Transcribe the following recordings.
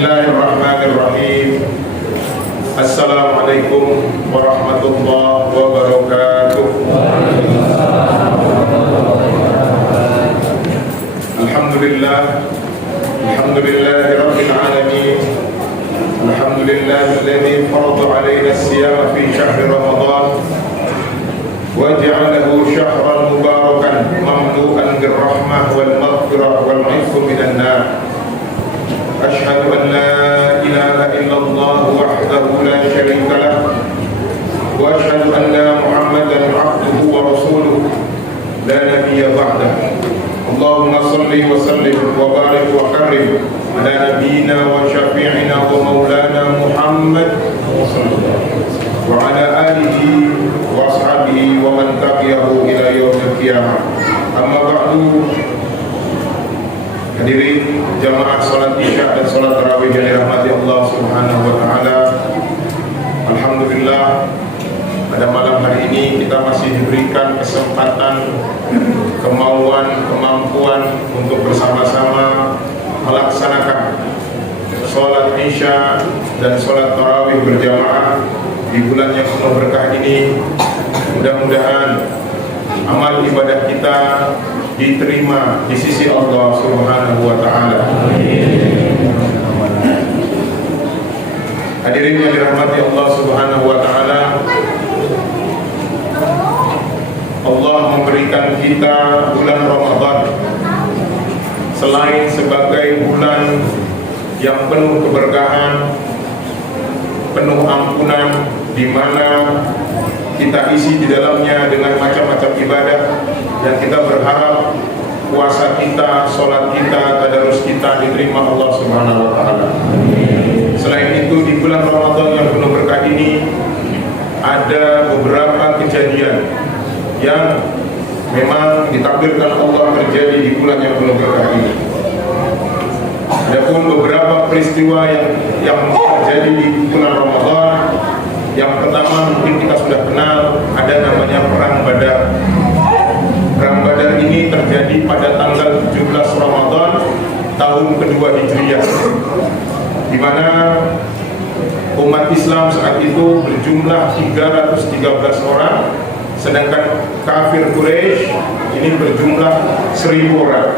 Bismillahirrahmanirrahim. Assalamualaikum warahmatullahi wabarakatuh. Alhamdulillah, alhamdulillahi rabbil alamin. Alhamdulillahilladzi farada 'alaina as-siyama fi syahri Ramadan wa ja'alahu syahran mubarakan mamlu'an bir-rahmah wal maghfirah wal 'ifw minan nar. Asyhadu an la ilaha illallah wahdahu la syarika lah wa asyhadu anna Muhammadan 'abduhu wa rasuluh la nabiyya ba'dah. Allahumma salli wa sallim wa barik wa karim ala nabiyyina wa syafi'ina wa maulana Muhammad wa ala alihi wa ashabihi wa man tabi'ahu ila yaumil qiyamah. Amma ba'du. Hadirin jamaah salat Isya dan salat tarawih yang dirahmati Allah Subhanahu wa taala. Alhamdulillah, pada malam hari ini kita masih diberikan kesempatan, kemauan, kemampuan untuk bersama-sama melaksanakan salat Isya dan salat tarawih berjamaah di bulan yang penuh berkah ini. Mudah-mudahan amal ibadah kita diterima di sisi Allah Subhanahu wa taala. Hadirin yang dirahmati Allah Subhanahu wa taala, Allah memberikan kita bulan Ramadan selain sebagai bulan yang penuh keberkahan, penuh ampunan, di mana kita isi di dalamnya dengan macam-macam ibadah, dan kita berharap puasa kita, sholat kita, tadarus kita diterima Allah Subhanahu wa taala. Selain itu, di bulan Ramadan yang penuh berkah ini ada beberapa kejadian yang memang ditakdirkan Allah terjadi di bulan yang penuh berkah ini. Adapun beberapa peristiwa yang terjadi di bulan Ramadan, yang pertama mungkin kita sudah kenal, ada namanya Perang Badar. Perang Badar ini terjadi pada tanggal 17 Ramadan tahun kedua Hijriah, di mana umat Islam saat itu berjumlah 313 orang, sedangkan kafir Quraisy ini berjumlah 1000 orang.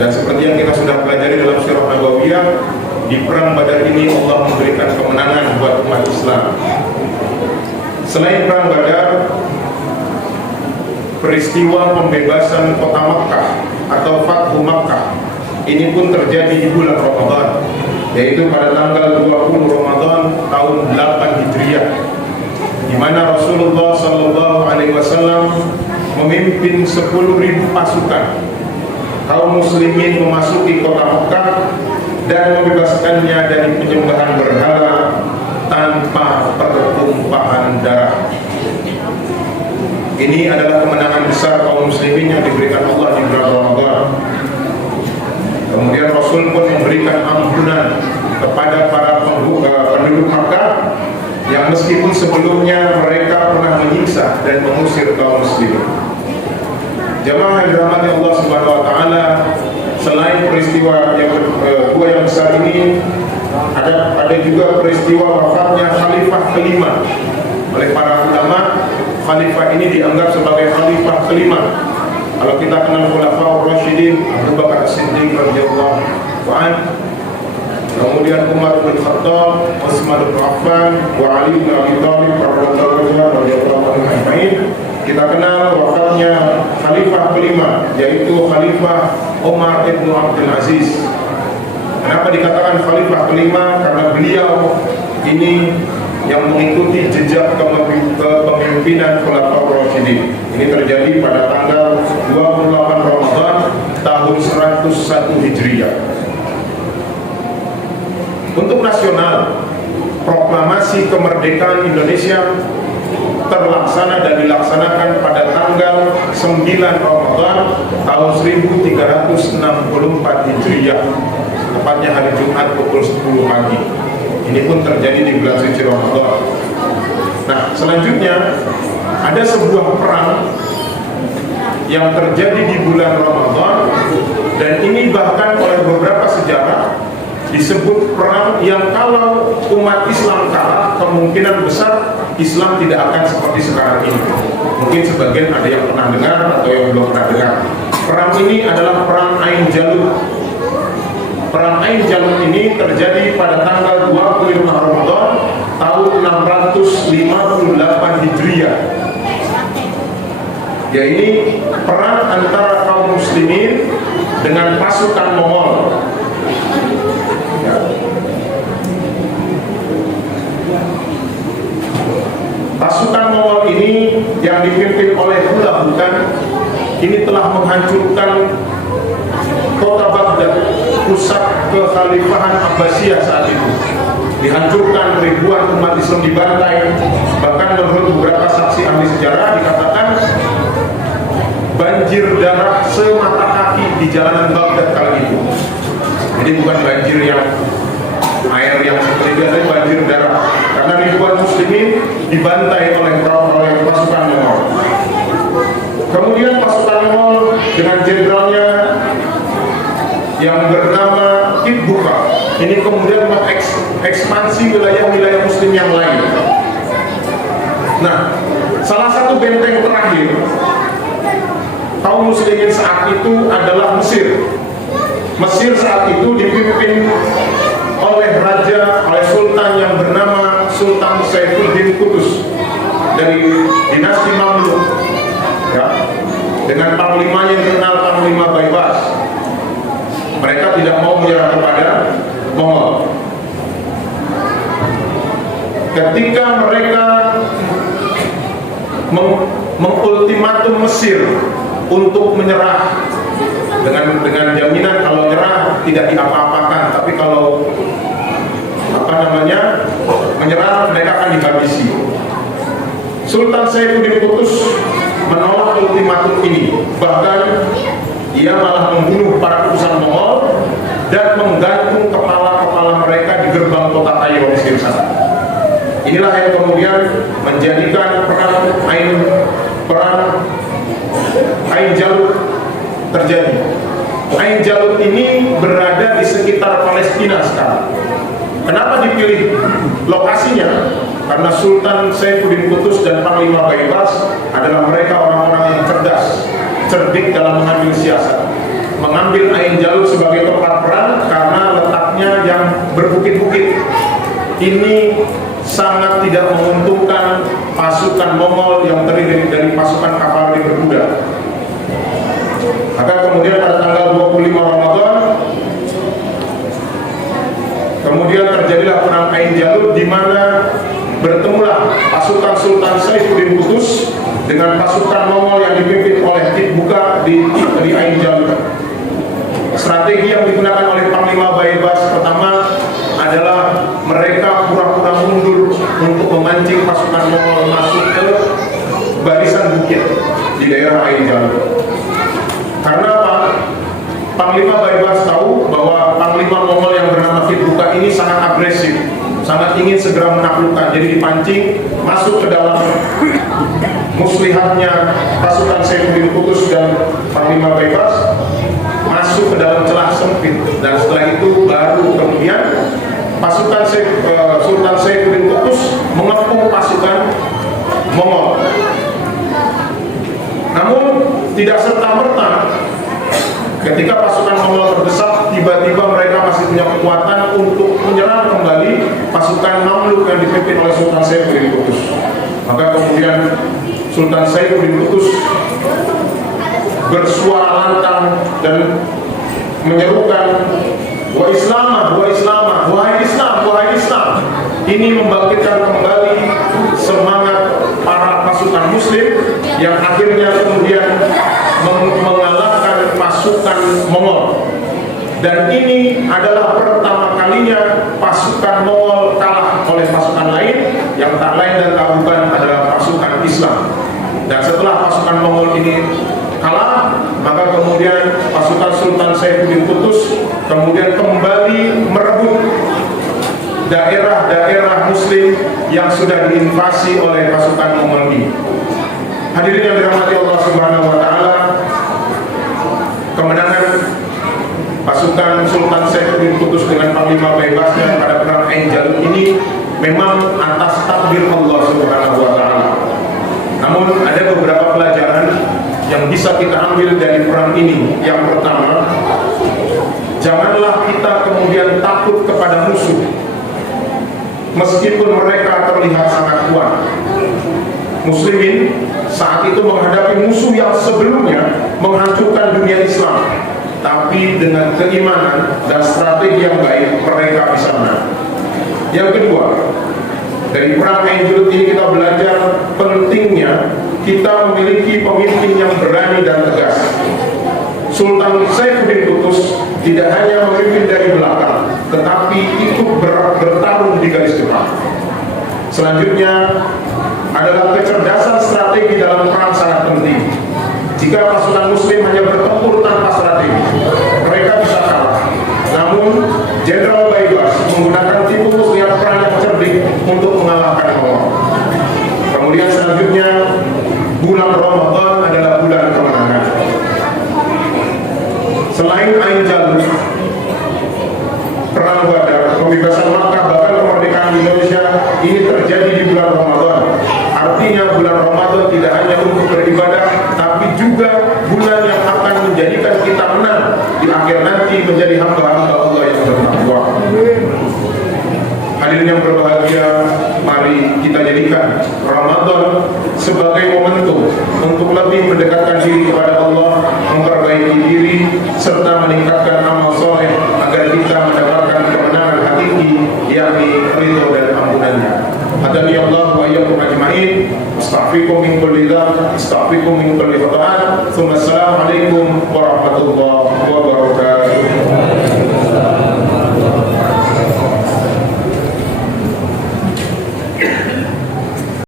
Dan seperti yang kita sudah pelajari dalam Sirah Nabawiyah, di Perang Badar ini Allah memberikan kemenangan buat umat Islam. Selain Perang Badar, peristiwa pembebasan kota Makkah atau Fathu Makkah ini pun terjadi di bulan Ramadan, yaitu pada tanggal 20 Ramadan tahun 8 Hijriah, di mana Rasulullah SAW memimpin 10.000 pasukan kaum muslimin memasuki kota Makkah dan membebaskannya dari penyembahan berhala tanpa pertumpahan darah. Ini adalah kemenangan besar kaum muslimin yang diberikan Allah di bulan Ramadan. Kemudian Rasul pun memberikan ampunan kepada para penduduk Makkah yang meskipun sebelumnya mereka pernah menyiksa dan mengusir kaum muslimin. Jamaah yang dirahmati Allah Subhanahu wa taala, selain peristiwa yang kedua yang besar ini, ada juga peristiwa wafatnya khalifah kelima. Oleh para ulama, khalifah ini dianggap sebagai khalifah kelima. Kalau kita kenal Khulafaur Rasyidin, Abu Bakar As-Siddiq radhiyallahu anhu, kemudian Umar bin Khattab, Utsman bin Affan, wa Ali bin Abi Thalib radhiyallahu anhu. Kita kenal wafatnya khalifah kelima, yaitu Khalifah Umar bin Abdul Aziz. Kenapa dikatakan khalifah kelima? Karena beliau ini yang mengikuti jejak kepemimpinan Khulafaur Rasyidin. Ini terjadi pada tanggal 28 Ramadan tahun 101 Hijriah. Untuk nasional, proklamasi kemerdekaan Indonesia terlaksana dan dilaksanakan pada tanggal 9 Ramadan tahun 1364 Hijriah, tepatnya hari Jumat pukul 10 pagi. Ini pun terjadi di bulan suci Ramadan. Nah, selanjutnya ada sebuah perang yang terjadi di bulan Ramadan Dan ini bahkan oleh beberapa sejarah disebut perang yang kalau umat Islam kalah, kemungkinan besar Islam tidak akan seperti sekarang ini. Mungkin sebagian ada yang pernah dengar atau yang belum pernah dengar. Perang ini adalah perang Ain Jalut. Perang Ain Jalut ini terjadi pada tanggal 25 Ramadan tahun 658 Hijriah. Ya, ini perang antara kaum muslimin dengan pasukan Mongol. Ya. Pasukan Mongol ini yang dipimpin oleh Hula Bukan ini telah menghancurkan kota Baghdad, pusat kekhalifahan Abbasiyah saat itu. Dihancurkan, ribuan umat Islam dibantai. Bahkan menurut beberapa saksi ahli sejarah dikatakan banjir darah semata kaki di jalanan Baghdad kali itu. Jadi bukan banjir yang air yang seperti biasa, banjir darah. Karena ribuan muslimin dibantai oleh pasukan Mongol. Kemudian pasukan Mongol dengan jenderalnya yang bernama Kitbuka ini kemudian mengekspansi wilayah-wilayah muslim yang lain. Nah, salah satu benteng terakhir kaum muslimin saat itu adalah Mesir. Mesir saat itu dipimpin oleh sultan yang bernama Sultan Saifuddin Qutuz dari dinasti Mamluk, ya, dengan panglimanya yang dikenal Panglima Baibars. Mereka tidak mau menyerah kepada Mongol. Ketika mereka mengultimatum Mesir untuk menyerah dengan jaminan kalau nyerah tidak diapa-apakan, tapi kalau menyerah mereka akan dihabisi. Sultan Saifuddin Qutuz menolak ultimatum ini, bahkan ia malah membunuh para utusan Mongol dan menggantung kepala-kepala mereka di gerbang kota Kairo Mesir sana. Inilah yang kemudian menjadikan perang Ain Jalut terjadi. Ain Jalut ini berada di sekitar Palestina sekarang. Kenapa dipilih lokasinya? Karena Sultan Saifuddin Qutuz dan Panglima Baibars adalah mereka orang-orang yang cerdik dalam mengambil siasat. Mengambil Ain Jalut sebagai tempat perang karena letaknya yang berbukit-bukit. Ini sangat tidak menguntungkan pasukan Mongol yang terdiri dari pasukan kavaleri berkuda. Maka kemudian pada tanggal 25 Ramadan kemudian terjadilah perang Ain Jalut, di mana bertemulah pasukan Sultan Saifuddin Qutuz dengan pasukan Mongol yang dipimpin oleh Kitbuka di Ain Jalut. Strategi yang digunakan oleh Panglima Baibars pertama adalah mereka pura-pura mundur untuk memancing pasukan Mongol masuk ke barisan bukit di daerah Ain Jalut. Karena apa? Panglima Baibars tahu bahwa Panglima Mongol yang bernama Kitbuka ini sangat agresif, sangat ingin segera menaklukkan. Jadi dipancing masuk ke dalam muslihatnya pasukan Saifuddin Qutuz dan Panglima Baibars, masuk ke dalam celah sempit. Dan setelah itu baru kemudian pasukan Sultan Saifuddin Qutuz mengepung pasukan Mongol. Namun tidak serta-merta ketika pasukan Mongol terdesak, tiba-tiba mereka masih punya kekuatan untuk menyerang kembali pasukan Mamluk yang dipimpin oleh Sultan Saifuddin Qutuz. Maka kemudian Sultan Saifuddin Qutuz bersuara lantang dan menyerukan, "Wa Islamah, wa Islamah, wahai Islam, wahai Islam." Ini membangkitkan kembali semangat para pasukan Muslim yang akhirnya kemudian mengalahkan pasukan Mongol. Dan ini adalah pertama kalinya pasukan Mongol kalah oleh pasukan lain, yang tak lain dan tak bukan adalah pasukan Islam. Dan setelah pasukan Mongol ini kalah, maka kemudian pasukan Sultan Saifuddin Qutuz kemudian kembali merebut daerah-daerah Muslim yang sudah diinvasi oleh pasukan Mongol ini. Hadirin yang dirahmati Allah Subhanahu wa Ta'ala, kemenangan yang bisa kita ambil dari perang ini. Yang pertama, janganlah kita kemudian takut kepada musuh meskipun mereka terlihat sangat kuat. Muslimin saat itu menghadapi musuh yang sebelumnya menghancurkan dunia Islam, tapi dengan keimanan dan strategi yang baik mereka bisa menang. Yang kedua, dari perang Ainjurut ini kita belajar pentingnya kita memiliki pemimpin yang berani dan tegas. Sultan Saifuddin Qutuz tidak hanya memimpin dari belakang, tetapi ikut bertarung di garis depan. Selanjutnya adalah kecerdasan strategi dalam perang sangat penting. Jika pasukan muslim hanya bertempur tanpa strategi, mereka bisa kalah. Namun Jenderal Baibars menggunakan tipu muslihat perang yang cerdik untuk mengalahkan Mongol. Kemudian selanjutnya, bulan Ramadan adalah bulan kemenangan. Selain Ain Jalut, perang Badar, pembebasan Makkah, bahkan kemerdekaan Indonesia ini terjadi di bulan Ramadan. Artinya bulan Ramadan tidak hanya untuk beribadah, tapi juga bulan yang akan menjadikan kita menang di akhir nanti menjadi hamba-hamba Allah yang bertakwa. Hadirin yang berbahagia, mari kita jadikan Ramadan sebagai momentum untuk lebih mendekatkan diri kepada Allah, memperbaiki diri, serta meningkatkan amal soleh agar kita mendapatkan kemenangan hakiki, yakni ridho dan ampunannya. Hadani Allah wa iyyakum ajma'in. Astaghfirukum min kulli dzamb, astaghfirukum min kulli khata'an. Assalamualaikum warahmatullahi